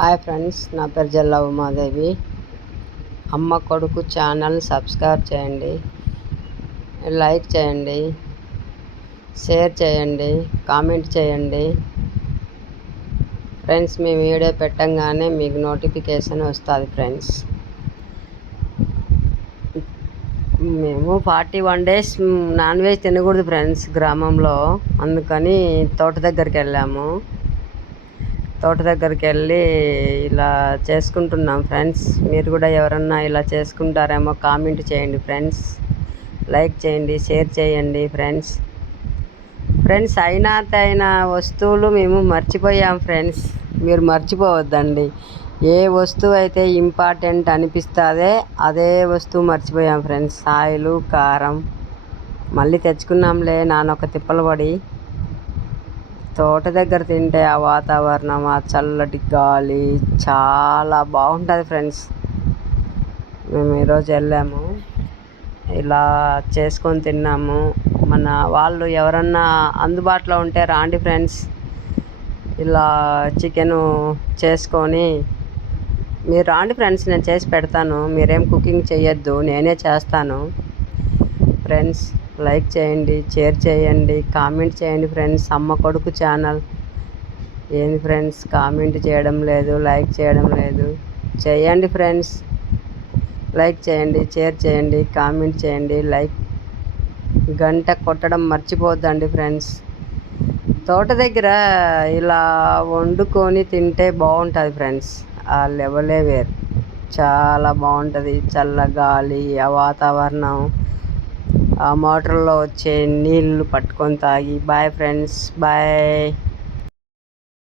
Hi friends నా పేరు జల్లా ఉమాదేవి అమ్మ కొడుకు ఛానల్ సబ్స్క్రైబ్ చేయండి లైక్ చేయండి షేర్ చేయండి కామెంట్ చేయండి. ఫ్రెండ్స్ మీ వీడియో పెట్టంగానే మీకు నోటిఫికేషన్ వస్తుంది ఫ్రెండ్స్ మేము forty one days non veg తినకూడదు ఫ్రెండ్స్ గ్రామంలో. అందుకని తోట దగ్గరికి వెళ్ళాము. తోట దగ్గరికి వెళ్ళి ఇలా చేసుకుంటున్నాం ఫ్రెండ్స్. మీరు కూడా ఎవరన్నా ఇలా చేసుకుంటారేమో కామెంట్ చేయండి ఫ్రెండ్స్. లైక్ చేయండి షేర్ చేయండి ఫ్రెండ్స్. ఫ్రెండ్స్ అయినా తైన వస్తువులు మేము మర్చిపోయాం ఫ్రెండ్స్. మీరు మర్చిపోవద్దండి. ఏ వస్తువు అయితే ఇంపార్టెంట్ అనిపిస్తుందే అదే వస్తువు మర్చిపోయాం ఫ్రెండ్స్. ఆయిలు కారం. మళ్ళీ తెచ్చుకున్నాంలే నానొక తిప్పలు పడి. తోట దగ్గర తింటే ఆ వాతావరణం ఆ చల్లటి గాలి చాలా బాగుంటుంది ఫ్రెండ్స్. మేము ఈరోజు వెళ్ళాము. ఇలా చేసుకొని తిన్నాము. మన వాళ్ళు ఎవరన్నా అందుబాటులో ఉంటే రాండి ఫ్రెండ్స్. ఇలా చికెను చేసుకొని మీరు రాండి ఫ్రెండ్స్ నేను చేసి పెడతాను. మీరేం కుకింగ్ చేయొద్దు నేనే చేస్తాను. ఫ్రెండ్స్ లైక్ చేయండి షేర్ చేయండి కామెంట్ చేయండి ఫ్రెండ్స్. అమ్మ కొడుకు ఛానల్. ఏంది ఫ్రెండ్స్? కామెంట్ చేయడం లేదు లైక్ చేయడం లేదు. చేయండి ఫ్రెండ్స్. లైక్ చేయండి షేర్ చేయండి కామెంట్ చేయండి లైక్. గంట కొట్టడం మర్చిపోద్దండి ఫ్రెండ్స్. తోట దగ్గర ఇలా వండుకొని తింటే బాగుంటుంది ఫ్రెండ్స్. ఆ లెవలే వేరు. చాలా బాగుంటుంది. చల్ల గాలి ఆ వాతావరణం. మోటార్లో వచ్చే నీళ్ళు పట్టుకొని తాగి. Bye friends bye